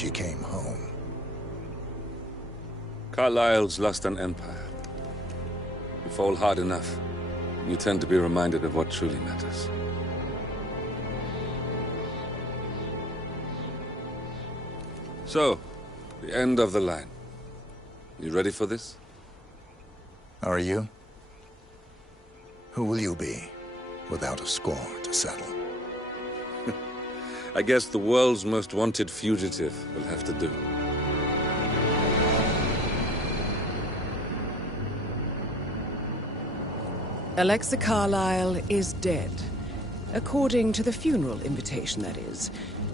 she came home. Carlyle's lost an empire. You fall hard enough, you tend to be reminded of what truly matters. So, the end of the line. You ready for this? Are you? Who will you be, without a score to settle? I guess the world's most wanted fugitive will have to do. Alexa Carlyle is dead. According to the funeral invitation, that is.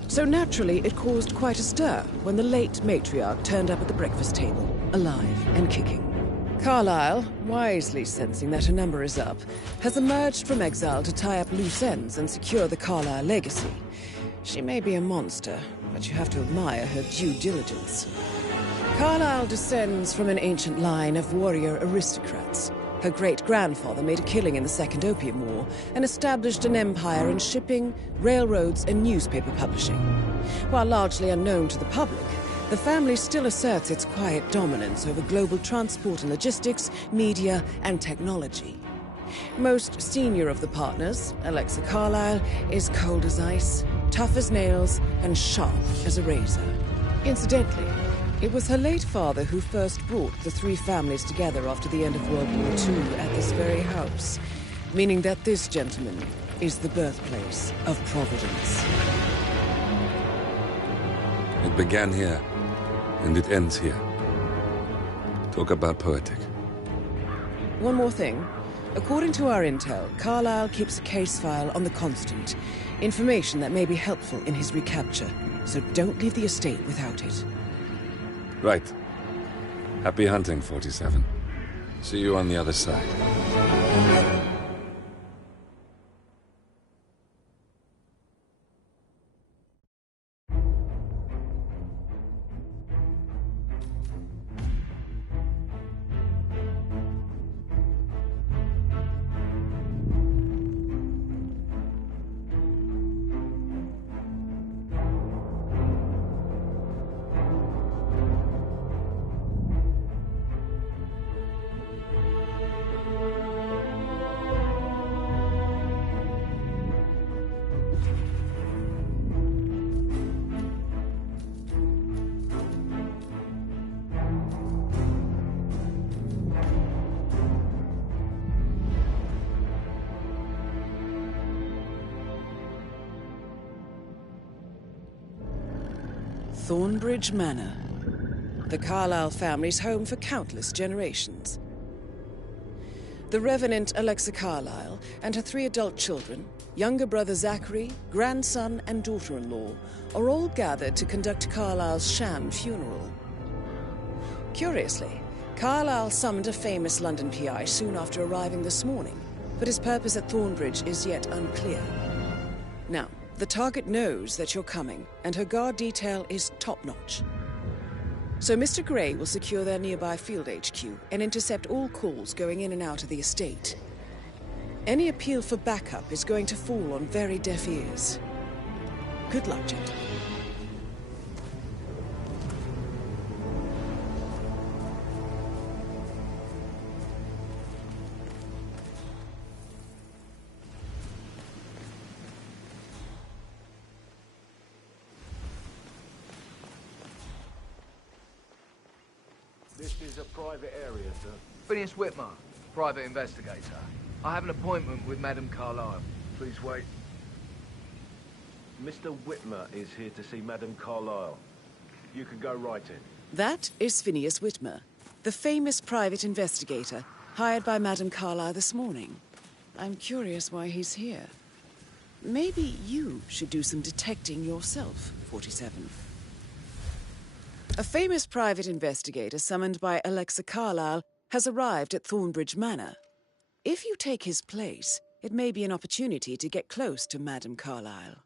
So naturally, it caused quite a stir when the late matriarch turned up at the breakfast table, alive and kicking. Carlyle, wisely sensing that her number is up, has emerged from exile to tie up loose ends and secure the Carlyle legacy. She may be a monster, but you have to admire her due diligence. Carlyle descends from an ancient line of warrior aristocrats. Her great-grandfather made a killing in the Second Opium War and established an empire in shipping, railroads, and newspaper publishing. While largely unknown to the public, the family still asserts its quiet dominance over global transport and logistics, media, and technology. Most senior of the partners, Alexa Carlyle, is cold as ice, tough as nails, and sharp as a razor. Incidentally, it was her late father who first brought the three families together after the end of World War II at this very house, meaning that this gentleman is the birthplace of Providence. It began here, and it ends here. Talk about poetic. One more thing. According to our intel, Carlyle keeps a case file on the Constant. Information that may be helpful in his recapture, so don't leave the estate without it. Right. Happy hunting, 47. See you on the other side. Thornbridge Manor, the Carlyle family's home for countless generations. The Revenant Alexa Carlyle and her 3 adult children, younger brother Zachary, grandson and daughter-in-law, are all gathered to conduct Carlyle's sham funeral. Curiously, Carlyle summoned a famous London PI soon after arriving this morning, but his purpose at Thornbridge is yet unclear. Now, the target knows that you're coming, and her guard detail is top-notch. So Mr. Gray will secure their nearby field HQ and intercept all calls going in and out of the estate. Any appeal for backup is going to fall on very deaf ears. Good luck, gentlemen. This is a private area, sir. Phineas Whitmer, private investigator. I have an appointment with Madame Carlyle. Please wait. Mr. Whitmer is here to see Madame Carlyle. You can go right in. That is Phineas Whitmer, the famous private investigator hired by Madame Carlyle this morning. I'm curious why he's here. Maybe you should do some detecting yourself, 47. A famous private investigator summoned by Alexa Carlyle has arrived at Thornbridge Manor. If you take his place, it may be an opportunity to get close to Madame Carlyle.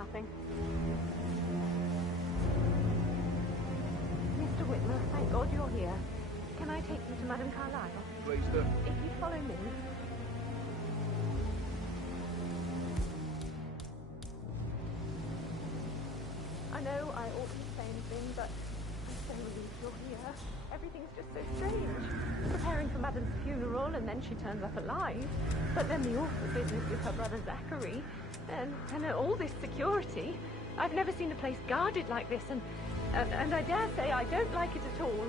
nothing. Mr. Whitmer, thank God you're here. Can I take you to Madame Carlyle? Please do. If you follow me. I know I oughtn't say anything, but I'm so relieved you're here. Everything's just so strange. Preparing for Madame's funeral, and then she turns up alive. But then the awful business with her brother Zachary, and all this security. I've never seen a place guarded like this, and I dare say I don't like it at all.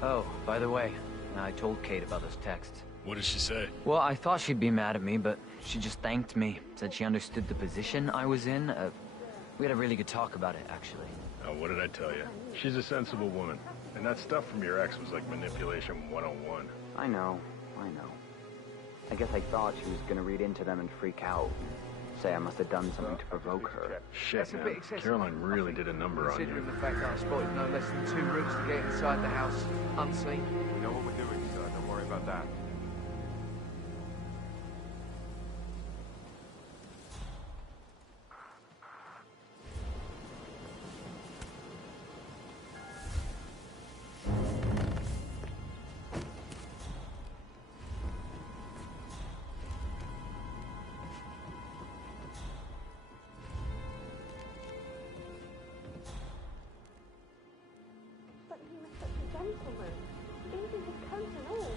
Oh, by the way, I told Kate about this text. What did she say? Well, I thought she'd be mad at me, but she just thanked me. Said she understood the position I was in. We had a really good talk about it, actually. Oh, what did I tell you? She's a sensible woman. And that stuff from your ex was like manipulation 101. I know. I guess I thought she was gonna read into them and freak out. Say I must have done something to provoke her. Shit, That's a bit man. excessive. Caroline really did a number on you. Considering the fact that I spotted no less than 2 routes to get inside the house unseen. We know what we're doing, so don't worry about that. But he was such a gentleman. Even his coat and all.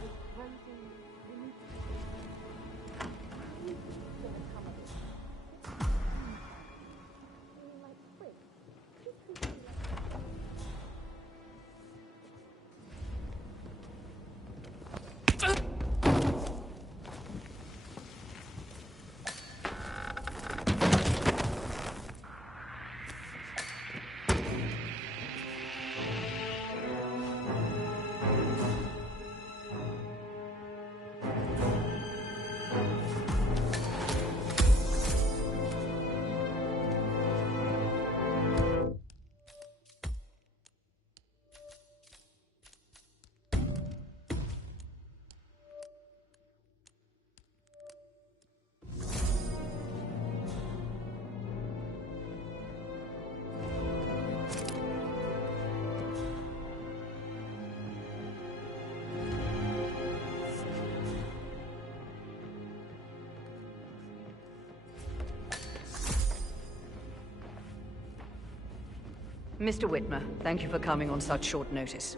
Mr. Whitmer, thank you for coming on such short notice.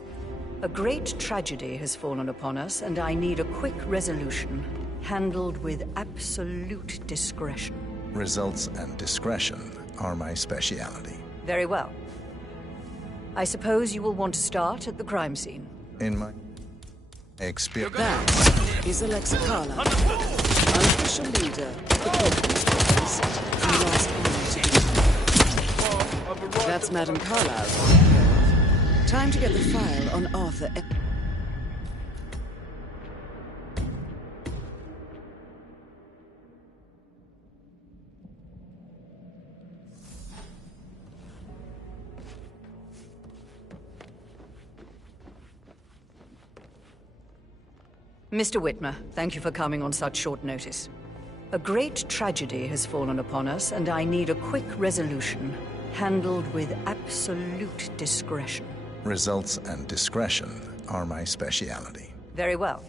A great tragedy has fallen upon us, and I need a quick resolution, handled with absolute discretion. Results and discretion are my speciality. Very well. I suppose you will want to start at the crime scene. In my experience... That is Alexa Carlyle, unofficial leader of the Pilgrims Progress, and last enemy to beat. That's Madame Carlyle. Time to get the file on Arthur. Mr. Whitmer, thank you for coming on such short notice. A great tragedy has fallen upon us, and I need a quick resolution, handled with absolute discretion. Results and discretion are my speciality. Very well.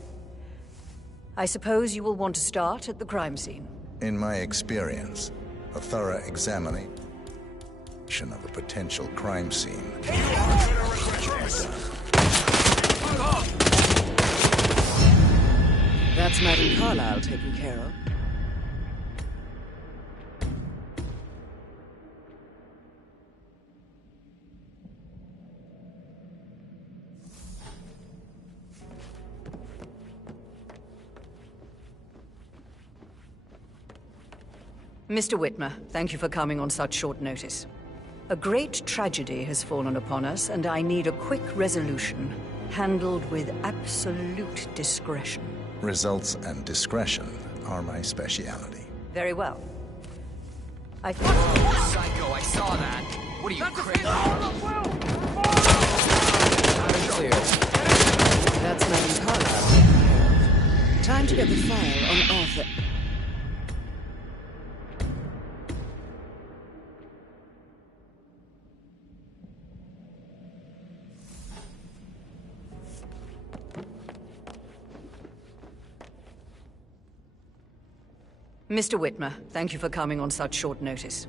I suppose you will want to start at the crime scene. In my experience, a thorough examination of a potential crime scene. That's Madame Carlyle taken care of. Mr. Whitmer, thank you for coming on such short notice. A great tragedy has fallen upon us, and I need a quick resolution, handled with absolute discretion. Results and discretion are my speciality. Very well. Psycho, I saw that. What are you, crazy? That's Madame Carlyle. Time to get the file on Arthur. Mr. Whitmer, thank you for coming on such short notice.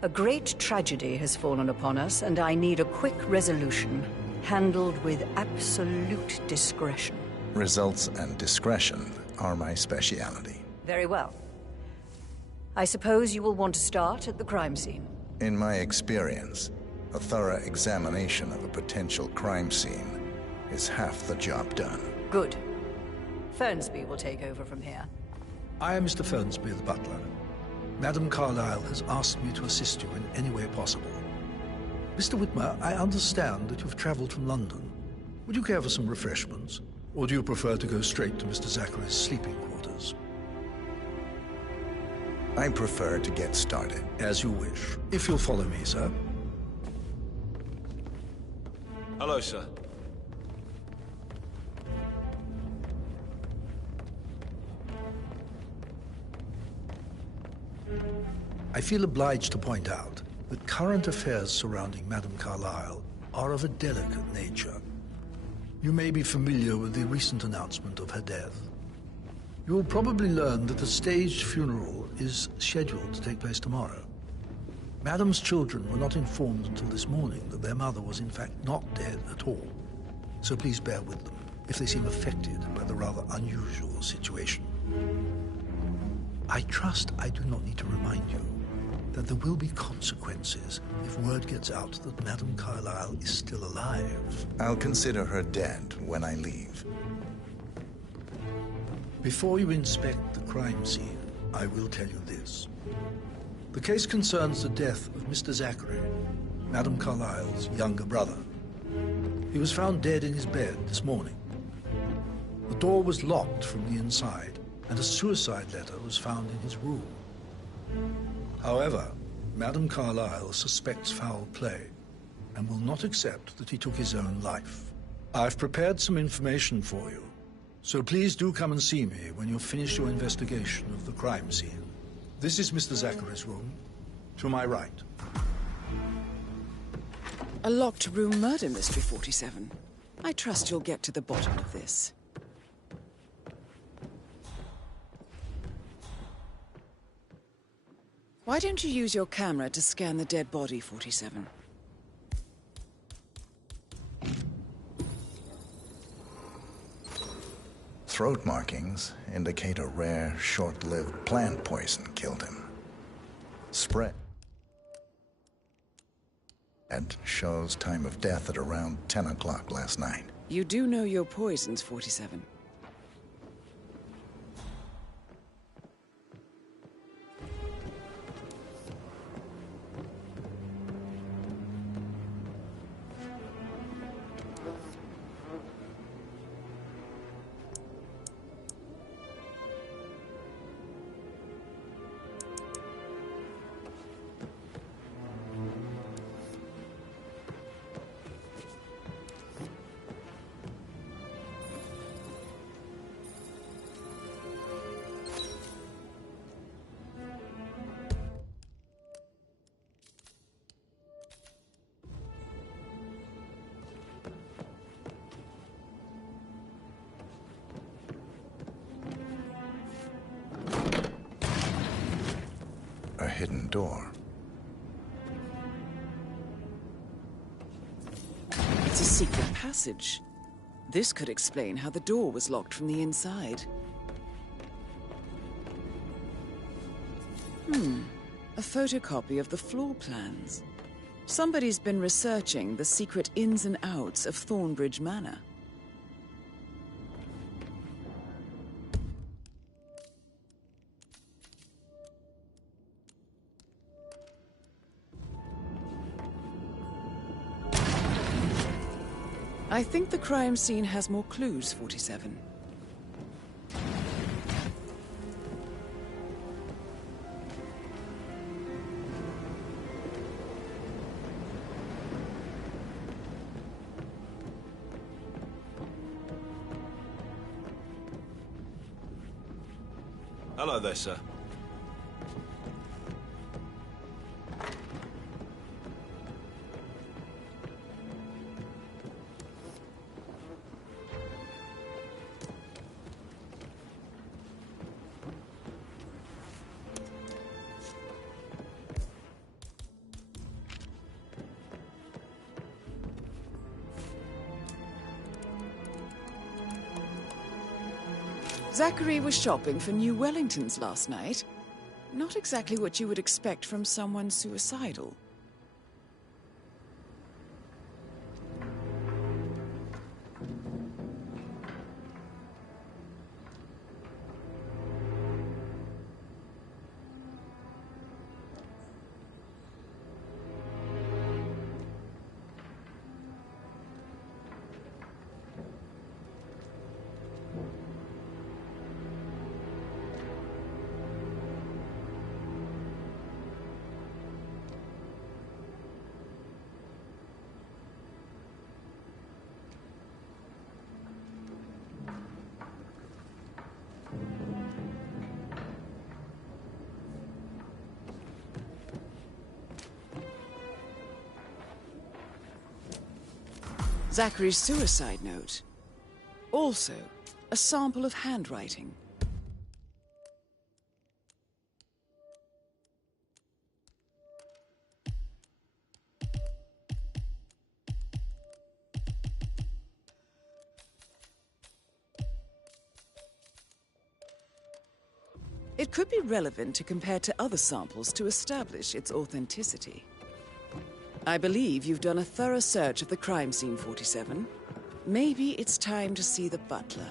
A great tragedy has fallen upon us, and I need a quick resolution, handled with absolute discretion. Results and discretion are my speciality. Very well. I suppose you will want to start at the crime scene. In my experience, a thorough examination of a potential crime scene is half the job done. Good. Fernsby will take over from here. I am Mr. Fernsby, the butler. Madame Carlyle has asked me to assist you in any way possible. Mr. Whitmer, I understand that you've traveled from London. Would you care for some refreshments? Or do you prefer to go straight to Mr. Zachary's sleeping quarters? I prefer to get started. As you wish. If you'll follow me, sir. Hello, sir. I feel obliged to point out that current affairs surrounding Madame Carlyle are of a delicate nature. You may be familiar with the recent announcement of her death. You will probably learn that a staged funeral is scheduled to take place tomorrow. Madame's children were not informed until this morning that their mother was in fact not dead at all. So please bear with them if they seem affected by the rather unusual situation. I trust I do not need to remind you that there will be consequences if word gets out that Madame Carlyle is still alive. I'll consider her dead when I leave. Before you inspect the crime scene, I will tell you this. The case concerns the death of Mr. Zachary, Madame Carlyle's younger brother. He was found dead in his bed this morning. The door was locked from the inside, and a suicide letter was found in his room. However, Madame Carlyle suspects foul play and will not accept that he took his own life. I've prepared some information for you, so please do come and see me when you've finished your investigation of the crime scene. This is Mr. Zachary's room, to my right. A locked room murder mystery, 47. I trust you'll get to the bottom of this. Why don't you use your camera to scan the dead body, 47? Throat markings indicate a rare, short-lived plant poison killed him. Spread shows time of death at around 10 o'clock last night. You do know your poisons, 47. A hidden door. It's a secret passage. This could explain how the door was locked from the inside. A photocopy of the floor plans. Somebody's been researching the secret ins and outs of Thornbridge Manor. I think the crime scene has more clues, 47. Hello there, sir. Zachary was shopping for new Wellingtons last night. Not exactly what you would expect from someone suicidal. Zachary's suicide note. Also, a sample of handwriting. It could be relevant to compare to other samples to establish its authenticity. I believe you've done a thorough search of the crime scene, 47. Maybe it's time to see the butler.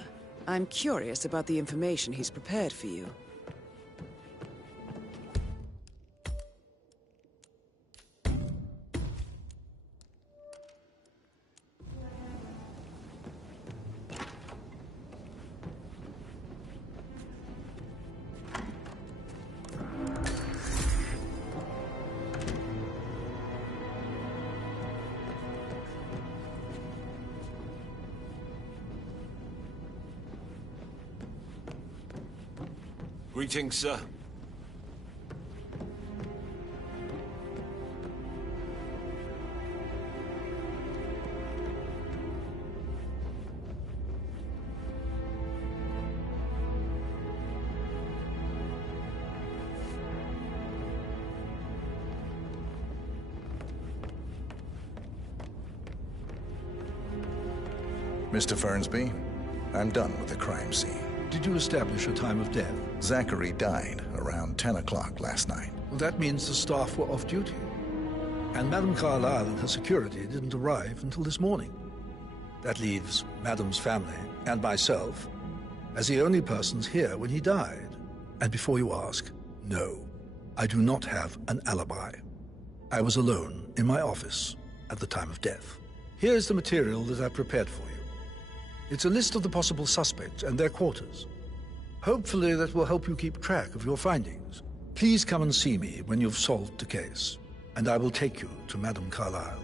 I'm curious about the information he's prepared for you. Greetings, sir. Mr. Fernsby, I'm done with the crime scene. Did you establish a time of death? Zachary died around 10 o'clock last night. Well, that means the staff were off duty. And Madame Carlyle and her security didn't arrive until this morning. That leaves Madame's family and myself as the only persons here when he died. And before you ask, no, I do not have an alibi. I was alone in my office at the time of death. Here's the material that I prepared for you. It's a list of the possible suspects and their quarters. Hopefully that will help you keep track of your findings. Please come and see me when you've solved the case, and I will take you to Madame Carlyle.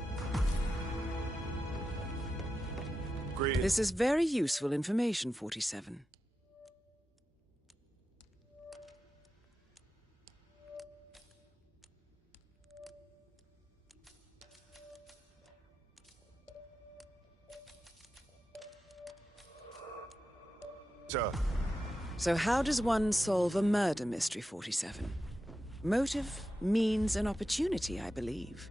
Great. This is very useful information, 47. Sir. So how does one solve a murder mystery, 47? Motive, means, and opportunity, I believe.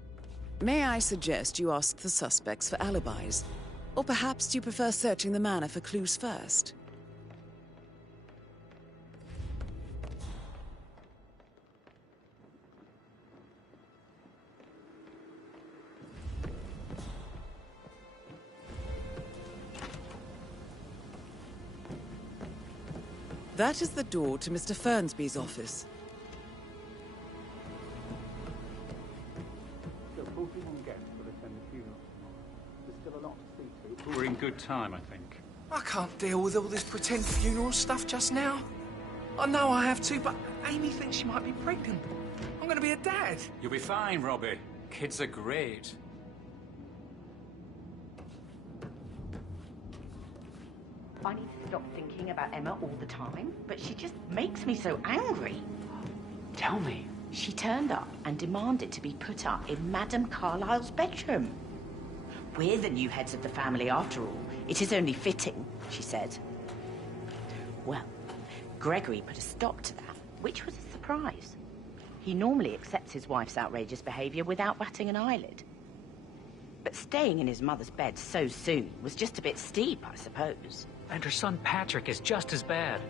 May I suggest you ask the suspects for alibis? Or perhaps you prefer searching the manor for clues first? That is the door to Mr. Fernsby's office. We're in good time, I think. I can't deal with all this pretend funeral stuff just now. I know I have to, but Amy thinks she might be pregnant. I'm gonna be a dad. You'll be fine, Robbie. Kids are great. I need to stop thinking about Emma all the time, but she just makes me so angry. Tell me. She turned up and demanded to be put up in Madame Carlyle's bedroom. We're the new heads of the family after all. It is only fitting, she said. Well, Gregory put a stop to that, which was a surprise. He normally accepts his wife's outrageous behavior without batting an eyelid. But staying in his mother's bed so soon was just a bit steep, I suppose. And her son Patrick is just as bad.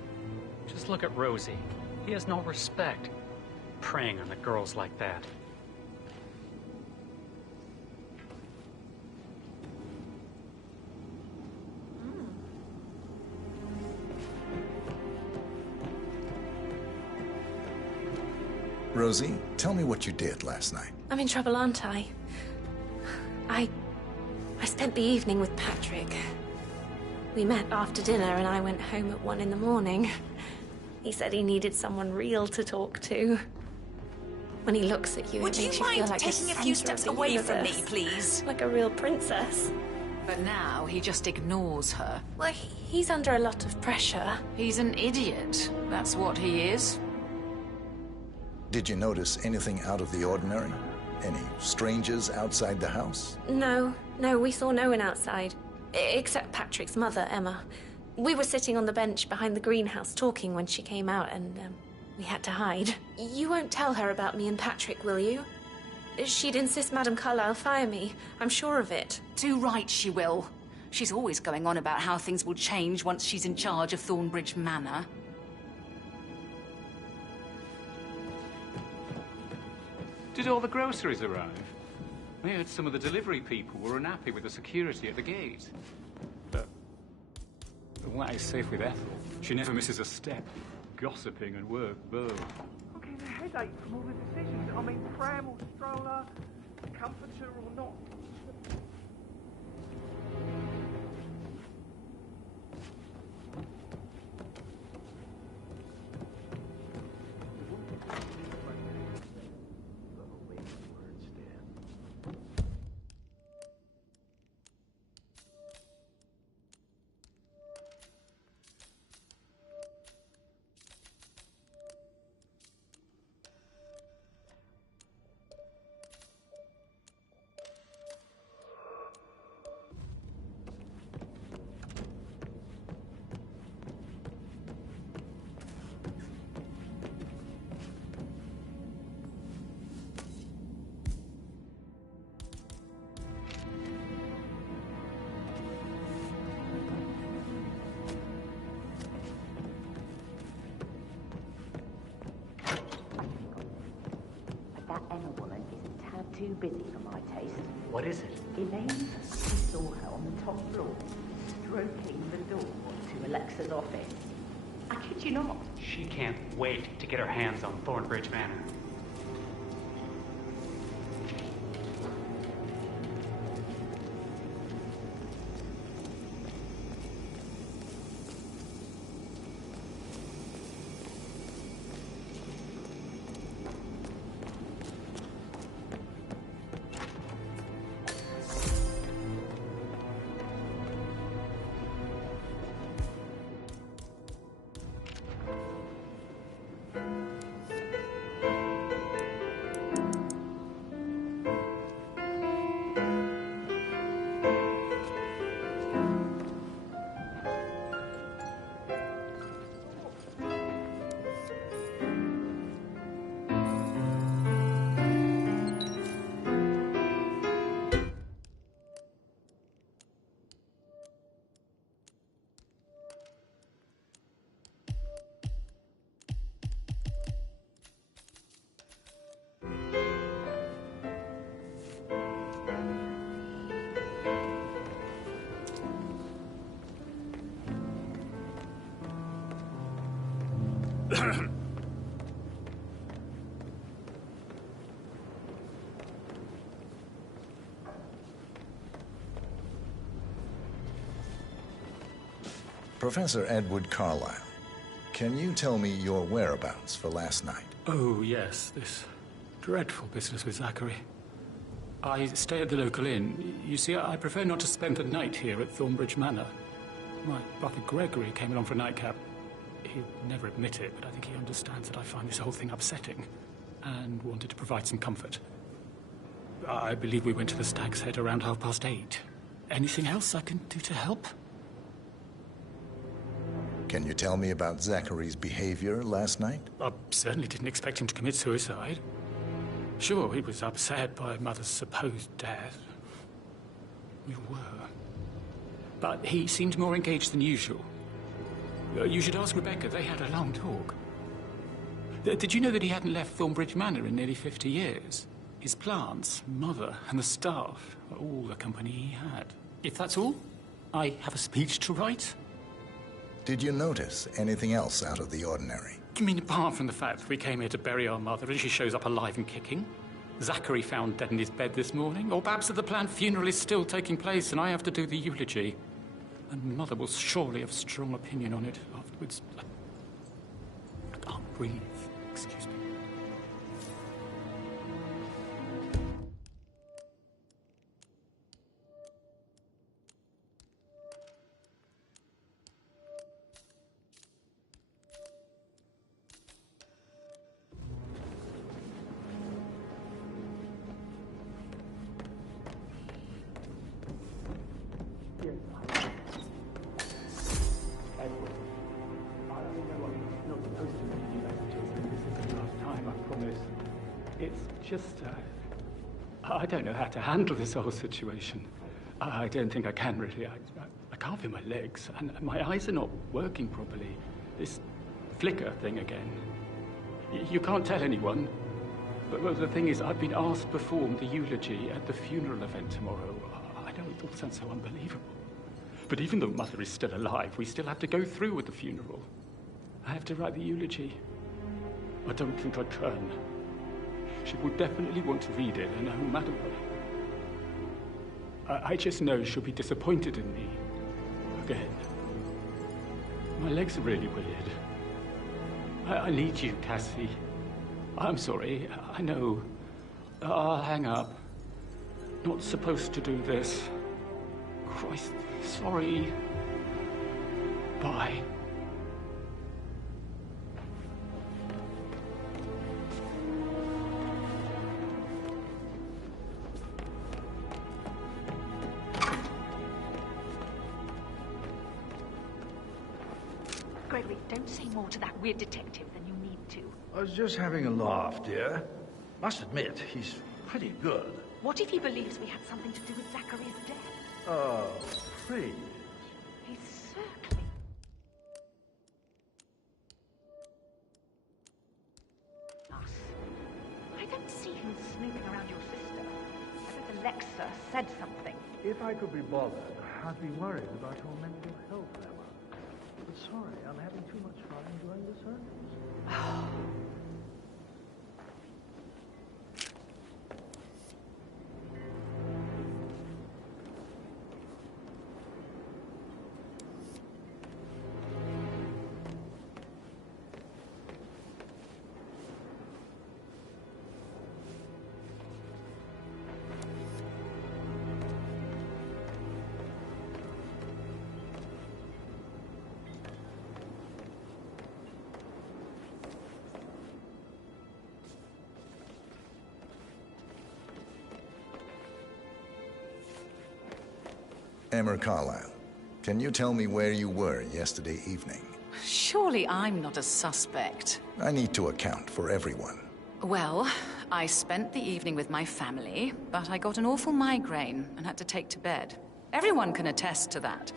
Just look at Rosie. He has no respect. Preying on the girls like that. Rosie, tell me what you did last night. I'm in trouble, aren't I? I spent the evening with Patrick. We met after dinner and I went home at 1 in the morning. He said he needed someone real to talk to. When he looks at you, Would it makes you you feel mind like taking the a few center of steps the away from me, universe. please? Like a real princess. But now he just ignores her. Well, he's under a lot of pressure. He's an idiot. That's what he is. Did you notice anything out of the ordinary? Any strangers outside the house? No, we saw no one outside. Except Patrick's mother, Emma. We were sitting on the bench behind the greenhouse talking when she came out and, we had to hide. You won't tell her about me and Patrick, will you? She'd insist Madame Carlyle fire me. I'm sure of it. Too right she will. She's always going on about how things will change once she's in charge of Thornbridge Manor. Did all the groceries arrive? I heard some of the delivery people were unhappy with the security at the gate. But what is safe with Ethel? She never misses a step. Gossiping and work both. I'm getting a headache from all the decisions. I mean, pram or stroller, comforter or not. That Emma woman is a tad too busy for my taste. What is it? Elaine, we saw her on the top floor, stroking the door to Alexa's office. I kid you not. She can't wait to get her hands on Thornbridge Manor. Professor Edward Carlyle, can you tell me your whereabouts for last night? Oh, yes, this dreadful business with Zachary. I stay at the local inn. You see, I prefer not to spend the night here at Thornbridge Manor. My brother Gregory came along for a nightcap. He'd never admit it, but I think he understands that I find this whole thing upsetting and wanted to provide some comfort. I believe we went to the Stag's Head around 8:30. Anything else I can do to help? Can you tell me about Zachary's behavior last night? I certainly didn't expect him to commit suicide. Sure, he was upset by Mother's supposed death. We were. But he seemed more engaged than usual. You should ask Rebecca. They had a long talk. Did you know that he hadn't left Thornbridge Manor in nearly 50 years? His plants, mother, and the staff are all the company he had. If that's all, I have a speech to write. Did you notice anything else out of the ordinary? You mean apart from the fact that we came here to bury our mother and she shows up alive and kicking? Zachary found dead in his bed this morning? Or perhaps that the planned funeral is still taking place and I have to do the eulogy? And Mother will surely have a strong opinion on it afterwards. I can't breathe. Excuse me. It's just, I don't know how to handle this whole situation. I don't think I can, really. I can't feel my legs, and my eyes are not working properly. This flicker thing again. You can't tell anyone, but the thing is, I've been asked to perform the eulogy at the funeral event tomorrow. I know it all sounds so unbelievable. But even though Mother is still alive, we still have to go through with the funeral. I have to write the eulogy. I don't think I can. She will definitely want to read it, and no matter what. I just know she'll be disappointed in me. Again. My legs are really weird. I need you, Cassie. I'm sorry. I know. I'll hang up. Not supposed to do this. Christ, sorry. Bye. Gregory, don't say more to that weird detective than you need to. I was just having a laugh, dear. Must admit, he's pretty good. What if he believes we had something to do with Zachary's death? Oh, please. He's circling. Us. I don't see him snooping around your sister. I bet Alexa said something. If I could be bothered, I'd be worried about your mental health, Emma. But sorry, I'm having too much fun enjoying the circus. Emma Carlyle, can you tell me where you were yesterday evening? Surely I'm not a suspect. I need to account for everyone. Well, I spent the evening with my family, but I got an awful migraine and had to take to bed. Everyone can attest to that.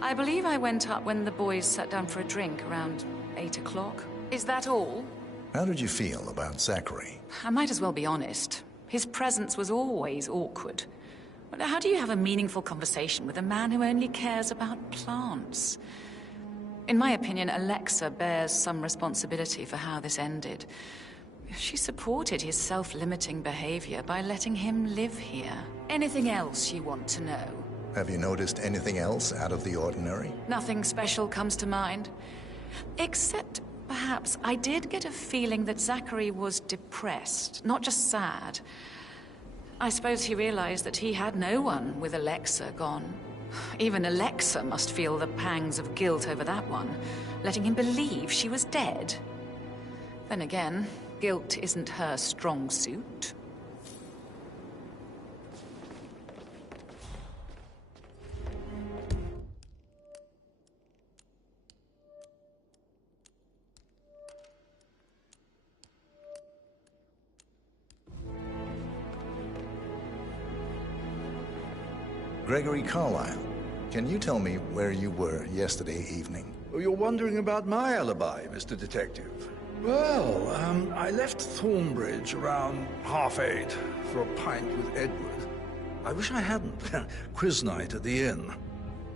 I believe I went up when the boys sat down for a drink around 8 o'clock. Is that all? How did you feel about Zachary? I might as well be honest. His presence was always awkward. But how do you have a meaningful conversation with a man who only cares about plants? In my opinion, Alexa bears some responsibility for how this ended. She supported his self-limiting behavior by letting him live here. Anything else you want to know? Have you noticed anything else out of the ordinary? Nothing special comes to mind. Except, perhaps, I did get a feeling that Zachary was depressed, not just sad. I suppose he realized that he had no one with Alexa gone. Even Alexa must feel the pangs of guilt over that one, letting him believe she was dead. Then again, guilt isn't her strong suit. Gregory Carlyle, can you tell me where you were yesterday evening? Oh, you're wondering about my alibi, Mr. Detective. Well, I left Thornbridge around 8:30 for a pint with Edward. I wish I hadn't. Quiz night at the inn.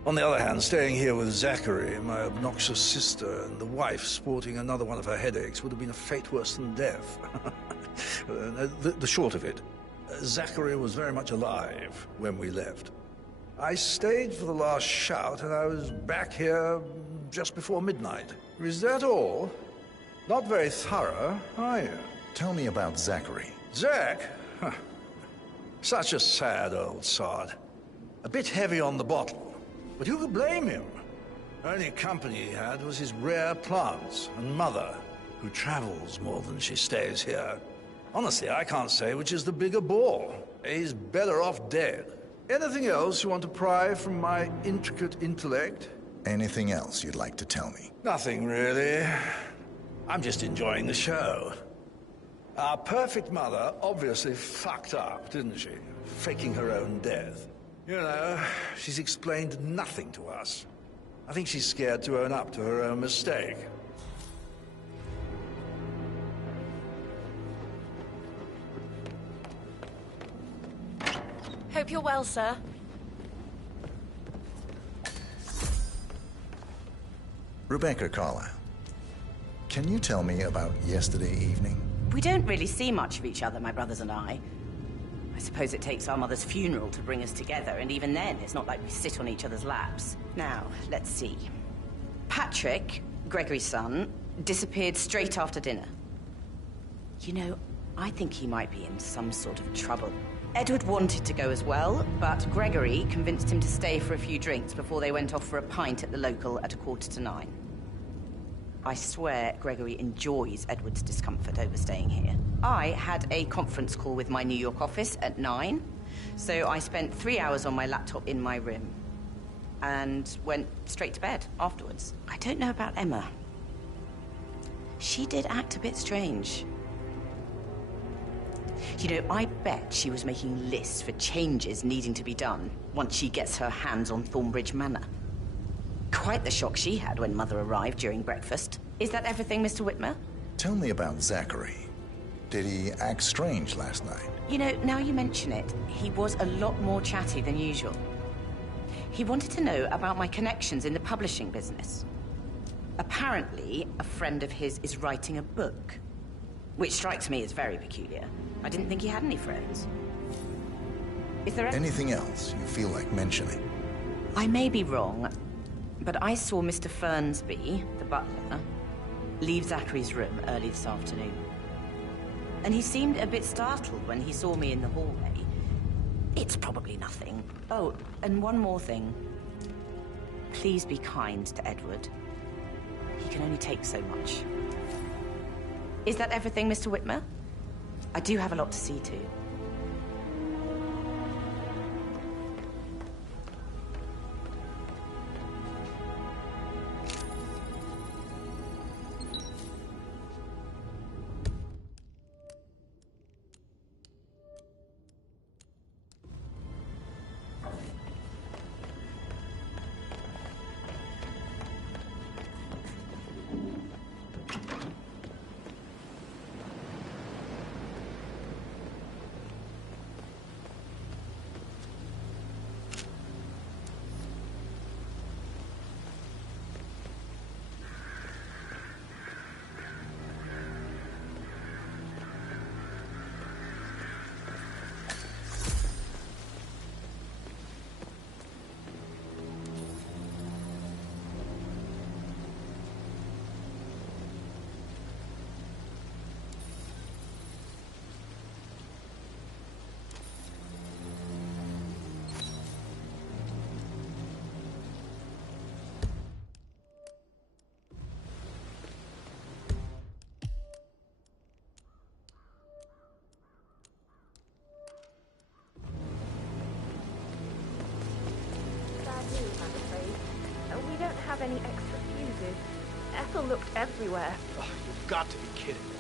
On the other hand, staying here with Zachary, my obnoxious sister, and the wife sporting another one of her headaches would have been a fate worse than death. The short of it, Zachary was very much alive when we left. I stayed for the last shout, and I was back here just before midnight. Is that all? Not very thorough, are you? Tell me about Zachary. Zach? Huh. Such a sad old sod. A bit heavy on the bottle, but who could blame him? Only company he had was his rare plants and mother, who travels more than she stays here. Honestly, I can't say which is the bigger bore. He's better off dead. Anything else you want to pry from my intricate intellect? Anything else you'd like to tell me? Nothing, really. I'm just enjoying the show. Our perfect mother obviously fucked up, didn't she? Faking her own death. You know, she's explained nothing to us. I think she's scared to own up to her own mistake. Hope you're well, sir. Rebecca Carlyle, can you tell me about yesterday evening? We don't really see much of each other, my brothers and I. I suppose it takes our mother's funeral to bring us together, and even then, it's not like we sit on each other's laps. Now, let's see. Patrick, Gregory's son, disappeared straight after dinner. You know, I think he might be in some sort of trouble. Edward wanted to go as well, but Gregory convinced him to stay for a few drinks before they went off for a pint at the local at 9:15. I swear Gregory enjoys Edward's discomfort over staying here. I had a conference call with my New York office at 9, so I spent 3 hours on my laptop in my room and went straight to bed afterwards. I don't know about Emma. She did act a bit strange. You know, I bet she was making lists for changes needing to be done once she gets her hands on Thornbridge Manor. Quite the shock she had when Mother arrived during breakfast. Is that everything, Mr. Whitmer? Tell me about Zachary. Did he act strange last night? You know, now you mention it, he was a lot more chatty than usual. He wanted to know about my connections in the publishing business. Apparently, a friend of his is writing a book, which strikes me as very peculiar. I didn't think he had any friends. Is there anything else you feel like mentioning? I may be wrong, but I saw Mr. Fernsby, the butler, leave Zachary's room early this afternoon. And he seemed a bit startled when he saw me in the hallway. It's probably nothing. Oh, and one more thing. Please be kind to Edward. He can only take so much. Is that everything, Mr. Whitmer? I do have a lot to see to. We don't have any extra fuses. Ethel looked everywhere. Oh, you've got to be kidding.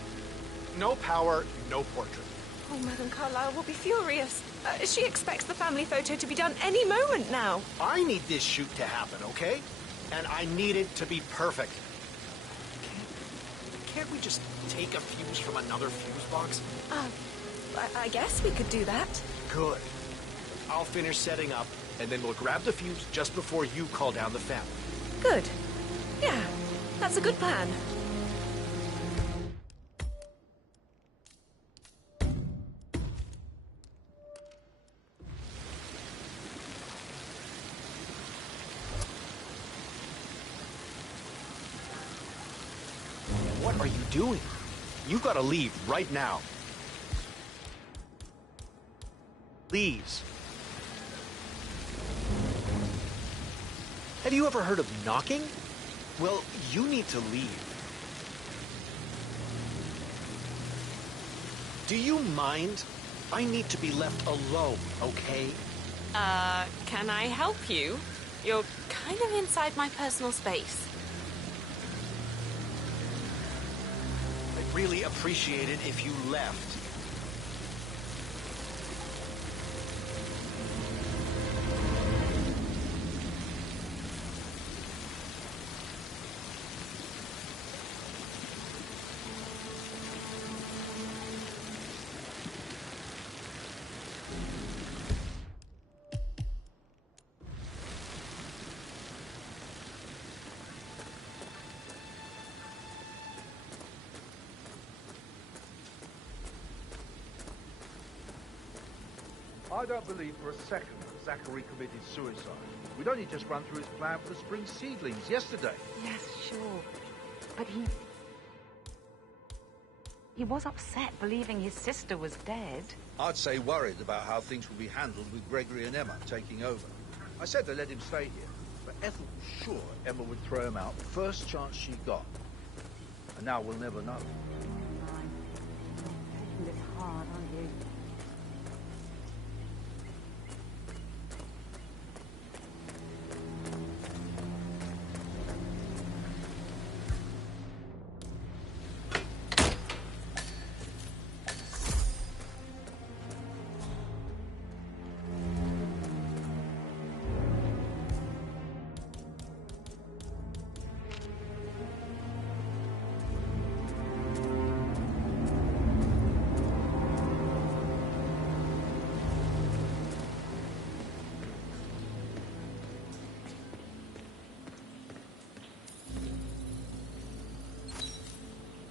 No power, no portrait. Oh, Madame Carlyle will be furious. She expects the family photo to be done any moment now. I need this shoot to happen, okay? and I need it to be perfect. Can't we just take a fuse from another fuse box? I guess we could do that. Good. I'll finish setting up, and then we'll grab the fuse just before you call down the family. Good. Yeah, that's a good plan. What are you doing? You've got to leave right now. Please. Have you ever heard of knocking? Well, you need to leave. Do you mind? I need to be left alone, okay? Can I help you? You're kind of inside my personal space. I'd really appreciate it if you left. I don't believe for a second that Zachary committed suicide. We'd only just run through his plan for the spring seedlings yesterday. Yes, sure. But he was upset believing his sister was dead. I'd say worried about how things would be handled with Gregory and Emma taking over. I said to let him stay here, but Ethel was sure Emma would throw him out the first chance she got. And now we'll never know. Taking this hard, aren't you?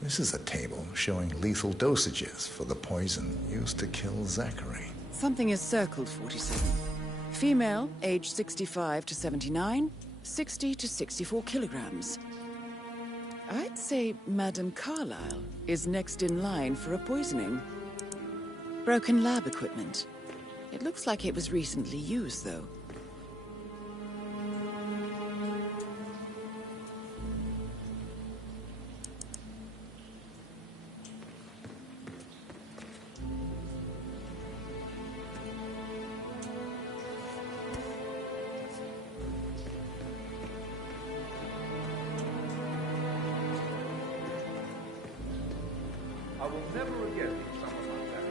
This is a table showing lethal dosages for the poison used to kill Zachary. Something is circled, 47. Female, age 65 to 79, 60 to 64 kilograms. I'd say Madame Carlyle is next in line for a poisoning. Broken lab equipment. It looks like it was recently used, though. I will never again leave someone like that.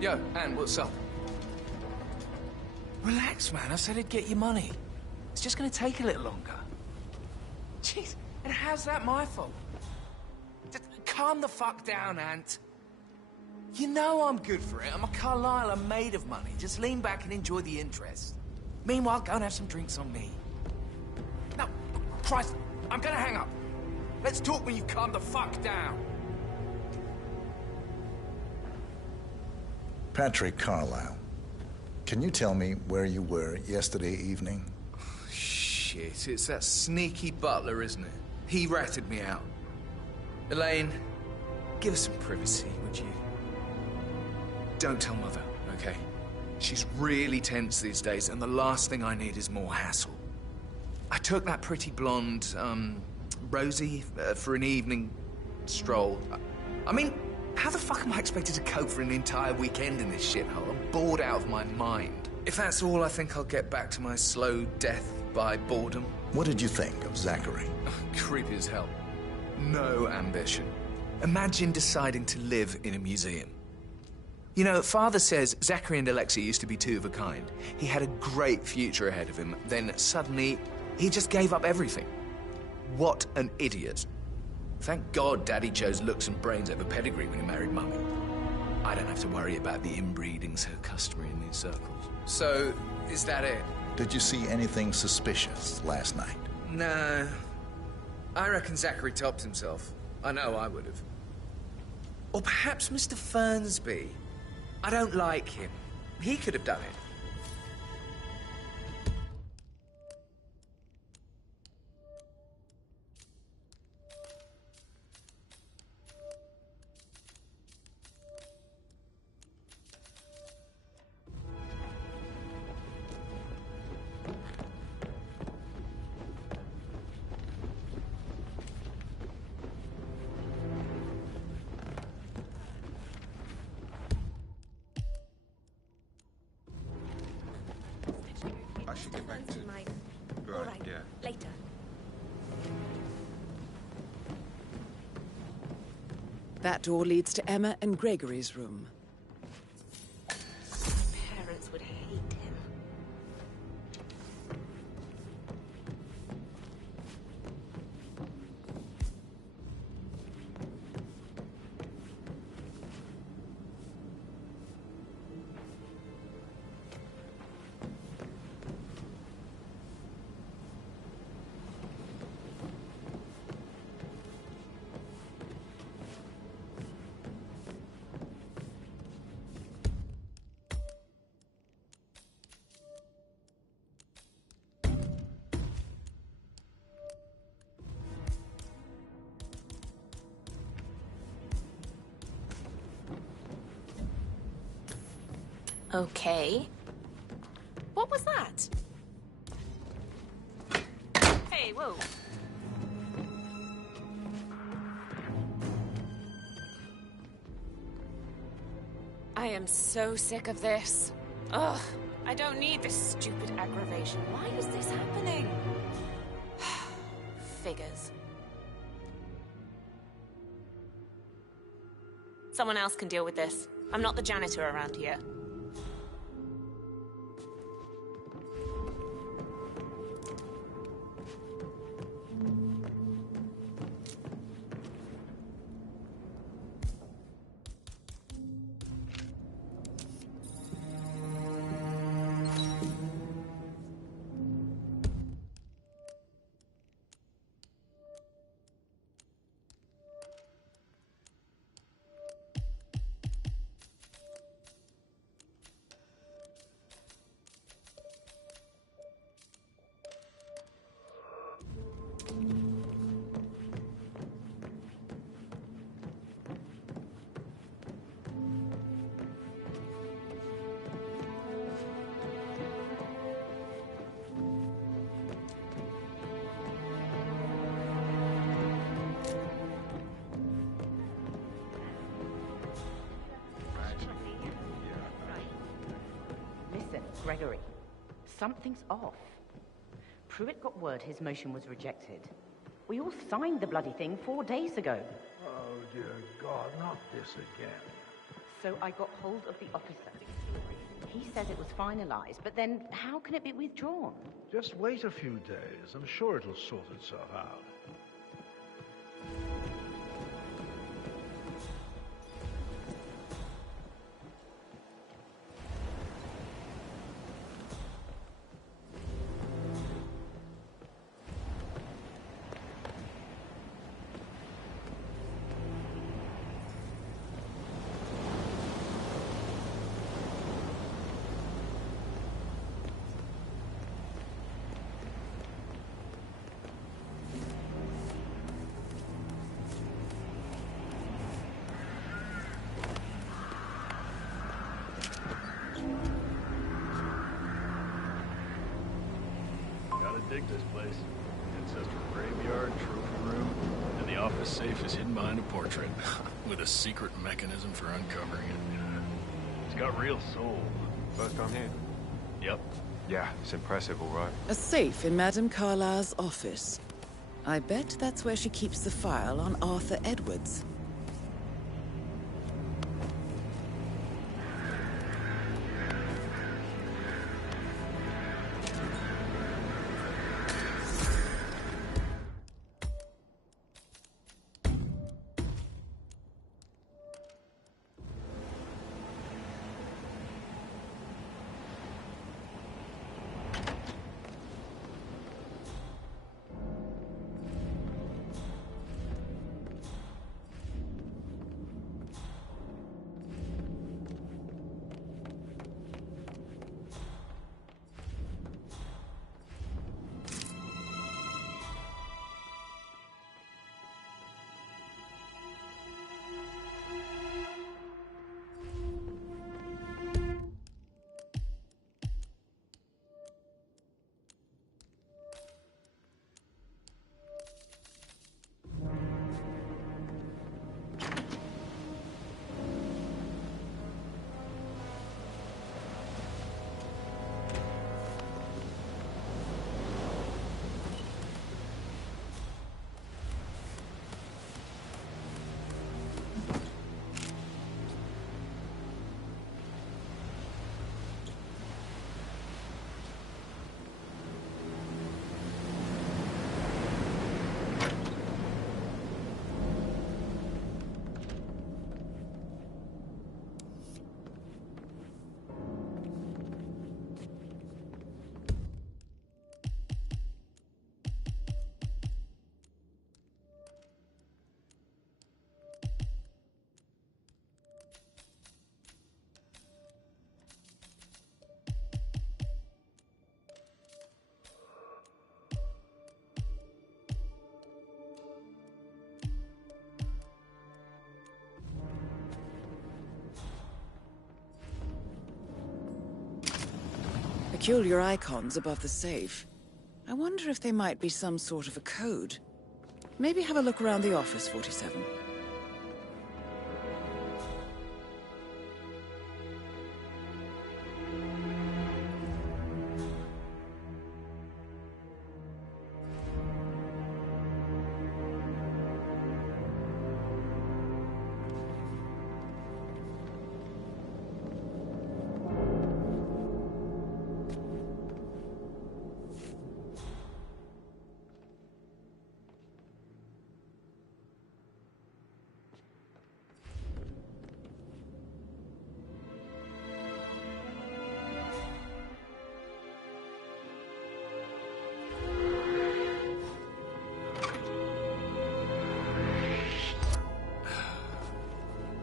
Yo, Anne, what's up? Relax, man. I said I'd get you money. It's just gonna take a little longer. Jeez, and how's that my fault? Just calm the fuck down, Ant. You know I'm good for it. I'm a Carlisle. I'm made of money. Just lean back and enjoy the interest. Meanwhile, go and have some drinks on me. No, Christ, I'm gonna hang up. Let's talk when you calm the fuck down. Patrick Carlisle, can you tell me where you were yesterday evening? Shit, it's that sneaky butler, isn't it? He ratted me out. Elaine, give us some privacy, would you? Don't tell Mother, okay? She's really tense these days, and the last thing I need is more hassle. I took that pretty blonde, Rosie, for an evening stroll. I mean, how the fuck am I expected to cope for an entire weekend in this shithole? I'm bored out of my mind. If that's all, I think I'll get back to my slow death by boredom. What did you think of Zachary? Creepy as hell. No ambition. Imagine deciding to live in a museum. You know, Father says Zachary and Alexa used to be two of a kind. He had a great future ahead of him. Then suddenly, he just gave up everything. What an idiot. Thank God Daddy chose looks and brains over pedigree when he married Mummy. I don't have to worry about the inbreeding so customary in these circles. So, is that it? Did you see anything suspicious last night? No. I reckon Zachary topped himself. I know I would have. Or perhaps Mr. Fernsby. I don't like him. He could have done it. I should get back to... All right, yeah. later. That door leads to Emma and Gregory's room. Parents would hate him. Okay. What was that? Hey, whoa. I am so sick of this. Ugh, I don't need this stupid aggravation. Why is this happening? Figures. Someone else can deal with this. I'm not the janitor around here. Gregory, something's off. Pruitt got word his motion was rejected. We all signed the bloody thing 4 days ago. Oh, dear God, not this again. So I got hold of the officer. He says it was finalized, but then how can it be withdrawn? Just wait a few days. I'm sure it'll sort itself out. Dig this place. Ancestral graveyard, trophy room, and the office safe is hidden behind a portrait with a secret mechanism for uncovering it. It's got real soul. First time here? Yep. Yeah, it's impressive, all right. A safe in Madame Carlyle's office. I bet that's where she keeps the file on Arthur Edwards. Peculiar icons above the safe. I wonder if they might be some sort of a code. Maybe have a look around the office, 47.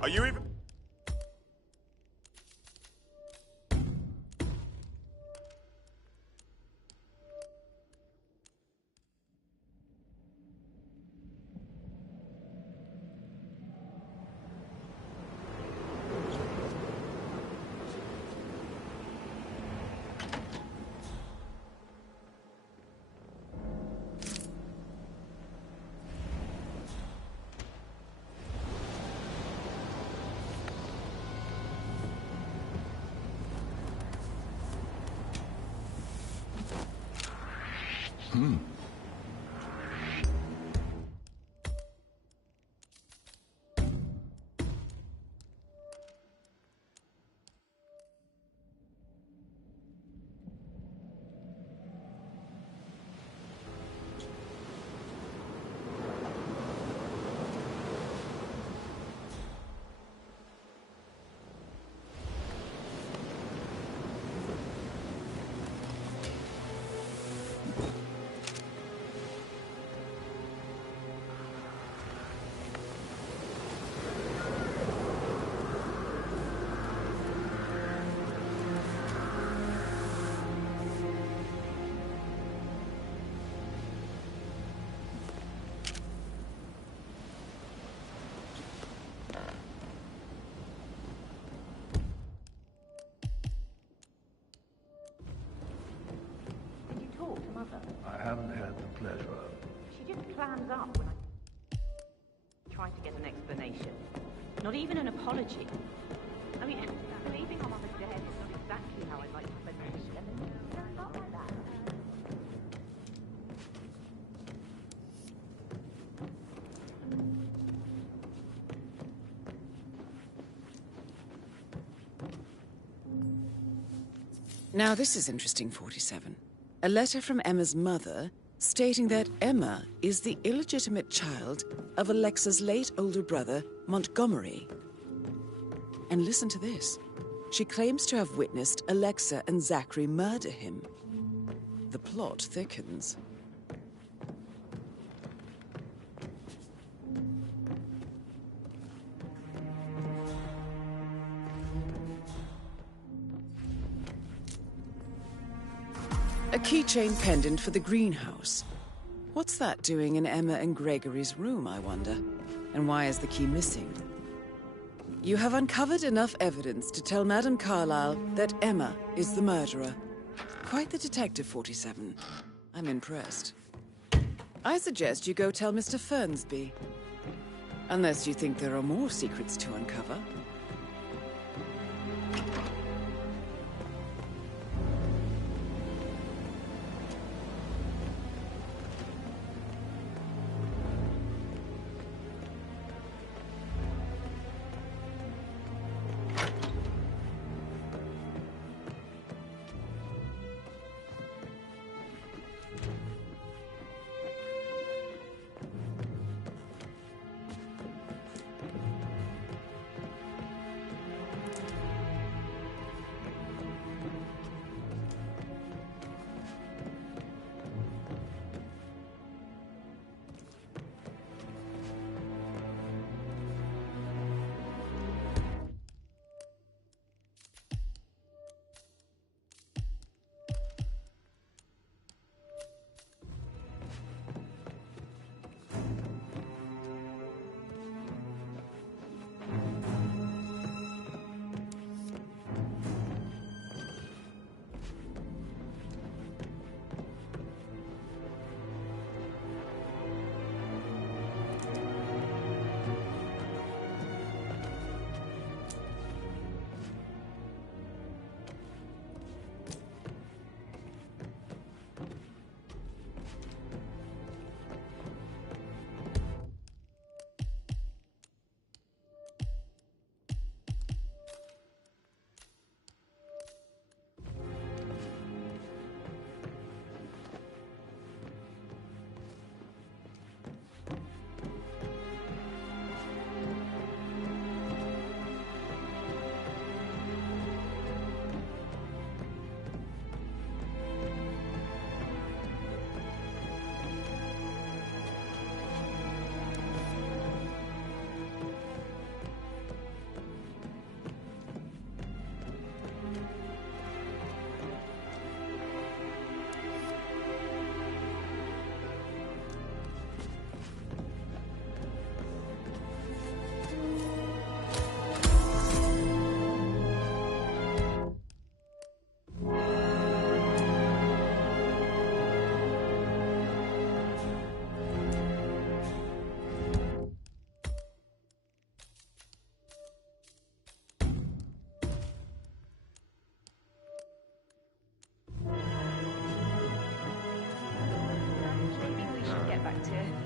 Are you even... up when I tried to get an explanation. Not even an apology. I mean, believing our mother dead is not exactly how I'd like to spend my weekend. It's not like that. Now this is interesting, 47. A letter from Emma's mother stating that Emma is the illegitimate child of Alexa's late older brother, Montgomery. And listen to this. She claims to have witnessed Alexa and Zachary murder him. The plot thickens. A keychain pendant for the greenhouse. What's that doing in Emma and Gregory's room, I wonder? And why is the key missing? You have uncovered enough evidence to tell Madame Carlyle that Emma is the murderer. Quite the detective, 47. I'm impressed. I suggest you go tell Mr. Fernsby. Unless you think there are more secrets to uncover.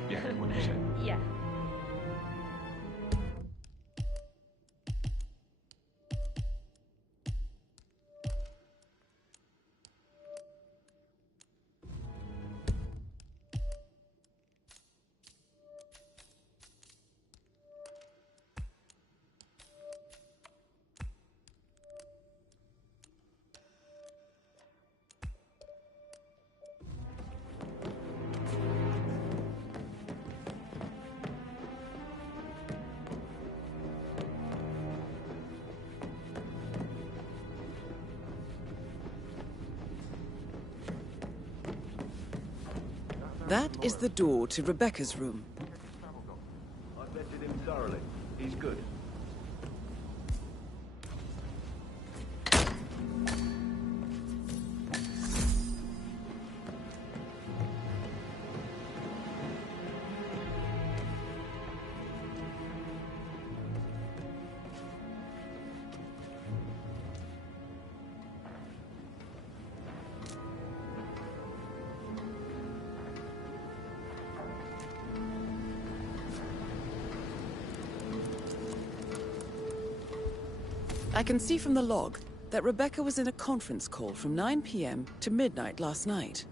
Yeah, what you said. Yeah. That is the door to Rebecca's room. I've vetted him thoroughly. He's good. I can see from the log that Rebecca was in a conference call from 9 p.m. to midnight last night.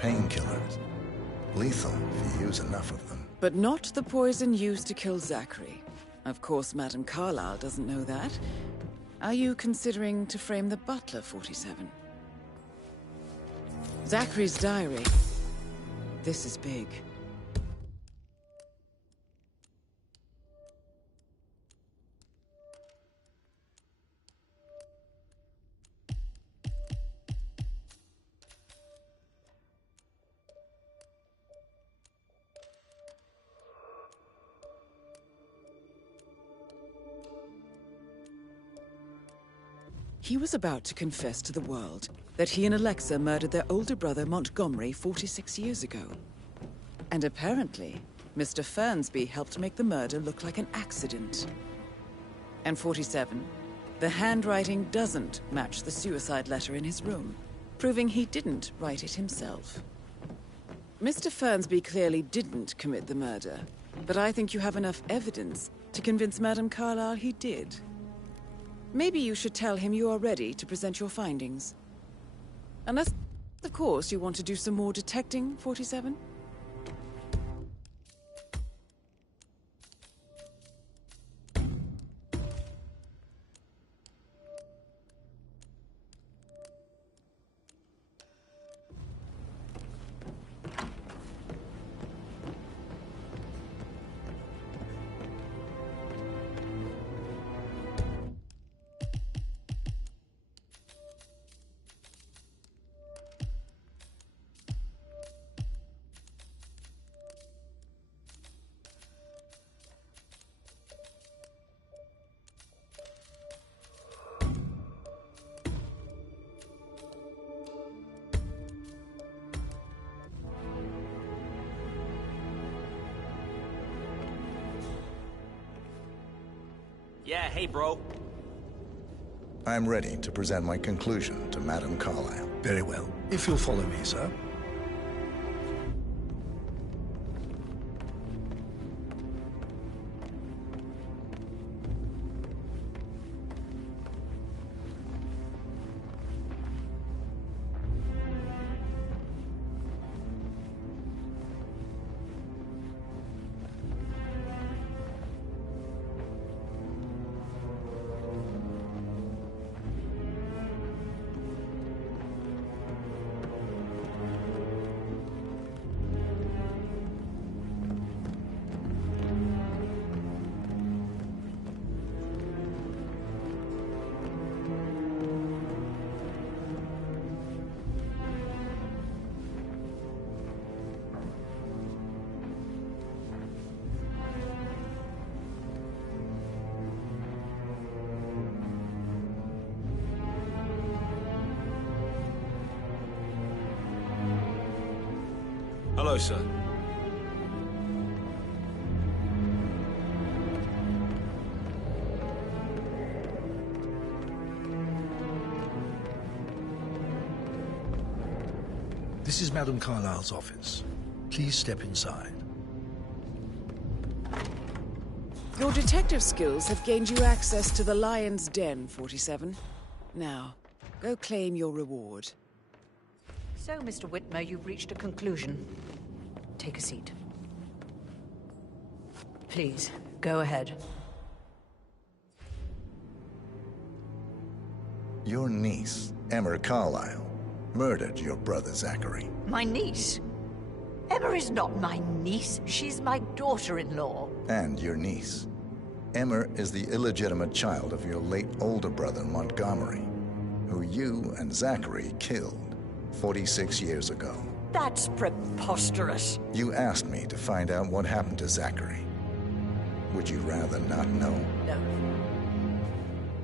Painkillers. Lethal if you use enough of them. But not the poison used to kill Zachary. Of course, Madame Carlyle doesn't know that. Are you considering to frame the butler, 47? Zachary's diary. This is big. He was about to confess to the world that he and Alexa murdered their older brother Montgomery 46 years ago. And apparently, Mr. Fernsby helped make the murder look like an accident. And 47, the handwriting doesn't match the suicide letter in his room, proving he didn't write it himself. Mr. Fernsby clearly didn't commit the murder, but I think you have enough evidence to convince Madame Carlyle he did. Maybe you should tell him you are ready to present your findings. Unless, of course, you want to do some more detecting, 47? Yeah, hey, bro. I'm ready to present my conclusion to Madame Carlyle. Very well. If you'll follow me, sir. Hello, sir. This is Madame Carlyle's office. Please step inside. Your detective skills have gained you access to the Lion's Den, 47. Now, go claim your reward. So, Mr. Whitmer, you've reached a conclusion. Take a seat. Please, go ahead. Your niece, Emma Carlyle, murdered your brother Zachary. My niece? Emma is not my niece. She's my daughter-in-law. And your niece. Emma is the illegitimate child of your late older brother Montgomery, who you and Zachary killed 46 years ago. That's preposterous. You asked me to find out what happened to Zachary. Would you rather not know? No.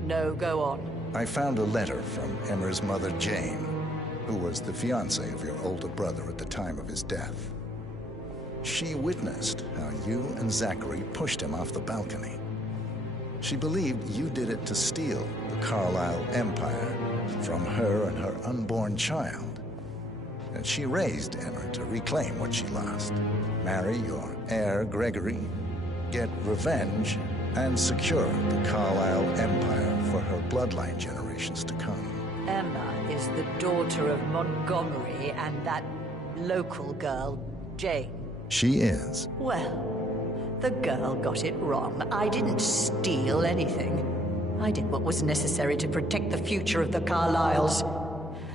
No, go on. I found a letter from Emma's mother, Jane, who was the fiancée of your older brother at the time of his death. She witnessed how you and Zachary pushed him off the balcony. She believed you did it to steal the Carlyle empire from her and her unborn child. And she raised Emma to reclaim what she lost, marry your heir, Gregory, get revenge, and secure the Carlyle empire for her bloodline generations to come. Emma is the daughter of Montgomery and that local girl, Jane. She is. Well, the girl got it wrong. I didn't steal anything. I did what was necessary to protect the future of the Carlyles.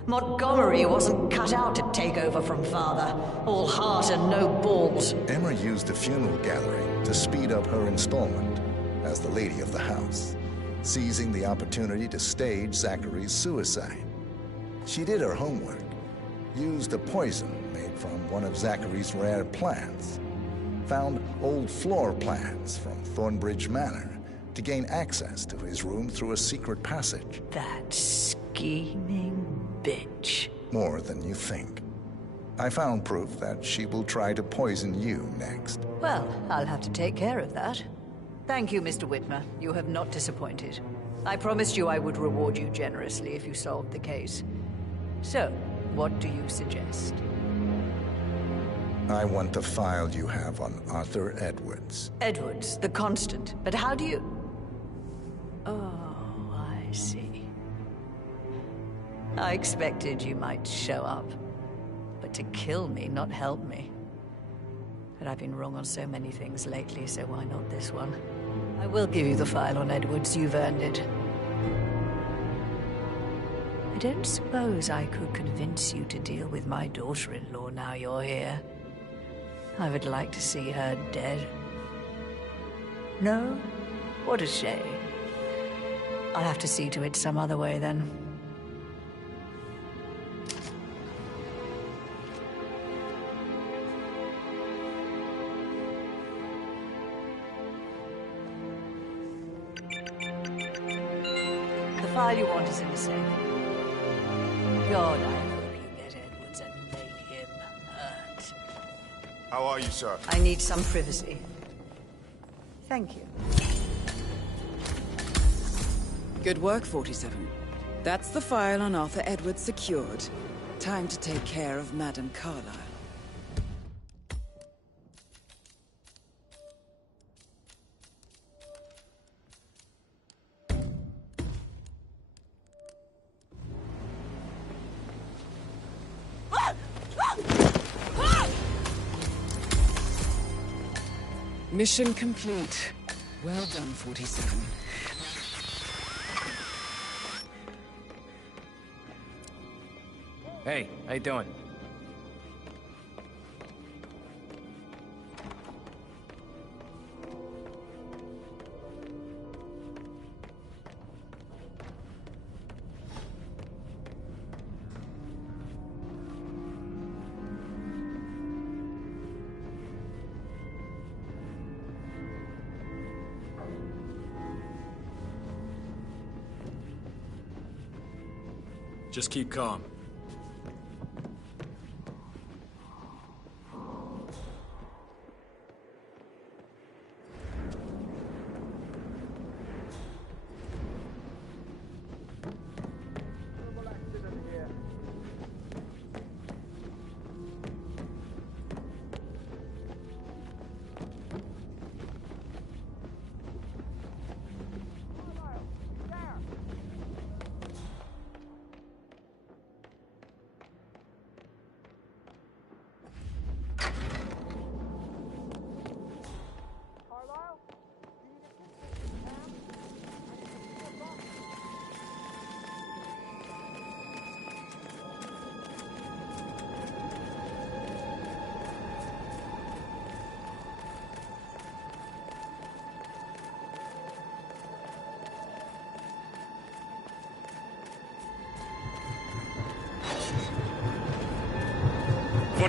Montgomery wasn't cut out to take over from father. All heart and no balls. Emma used the funeral gathering to speed up her installment as the lady of the house, seizing the opportunity to stage Zachary's suicide. She did her homework, used a poison made from one of Zachary's rare plants, found old floor plans from Thornbridge Manor to gain access to his room through a secret passage. That scheming bitch. More than you think. I found proof that she will try to poison you next. Well, I'll have to take care of that. Thank you, Mr. Whitmer. You have not disappointed. I promised you I would reward you generously if you solved the case. So, what do you suggest? I want the file you have on Arthur Edwards. Edwards, the Constant. But how do you... Oh, I see. I expected you might show up. But to kill me, not help me. But I've been wrong on so many things lately, so why not this one? I will give you the file on Edwards. You've earned it. I don't suppose I could convince you to deal with my daughter-in-law now you're here. I would like to see her dead. No? What a shame. I'll have to see to it some other way then. The file you want is in the safe. God, I hope you get Edwards and make him hurt. How are you, sir? I need some privacy. Thank you. Good work, 47. That's the file on Arthur Edwards secured. Time to take care of Madame Carlyle. Mission complete. Well done, 47. Hey, how you doing? Just keep calm.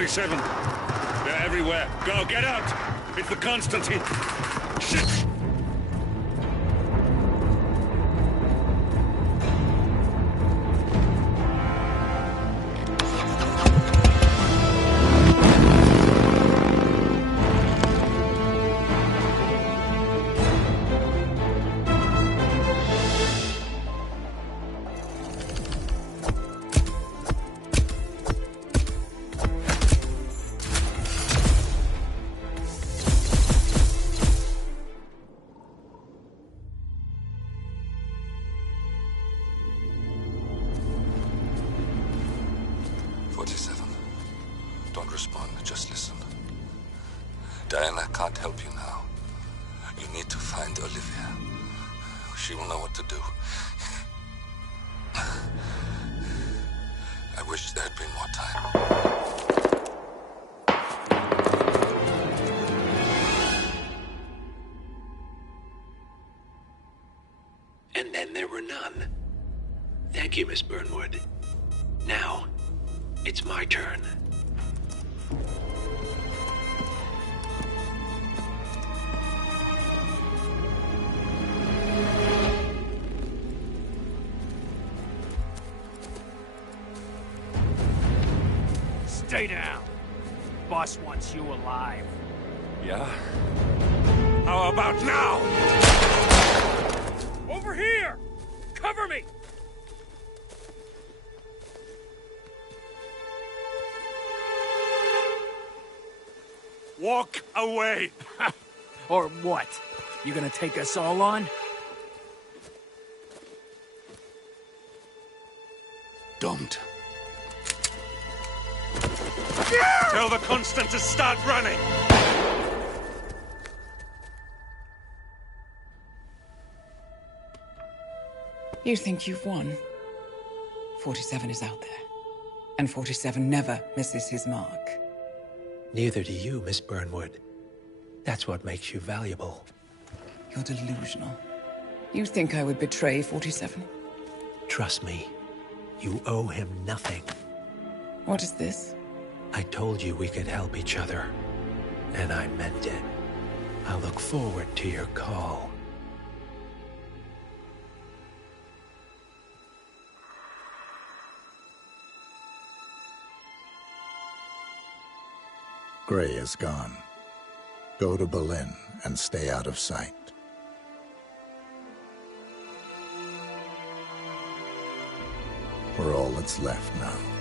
47. They're everywhere. Go, get out! It's the Constantine. Shit! Don't respond, just listen. Diana can't help you now. You need to find Olivia. She will know what to do. I wish there had been more time. And then there were none. Thank you, Miss Burnwood. Now, it's my turn. Stay down. Boss wants you alive. Yeah? How about now? Over here! Cover me! Walk away! Or what? You gonna take us all on? Don't. Tell the Constant to start running! You think you've won? 47 is out there. And 47 never misses his mark. Neither do you, Miss Burnwood. That's what makes you valuable. You're delusional. You think I would betray 47? Trust me, you owe him nothing. What is this? I told you we could help each other, and I meant it. I look forward to your call. Gray is gone. Go to Berlin and stay out of sight. We're all that's left now.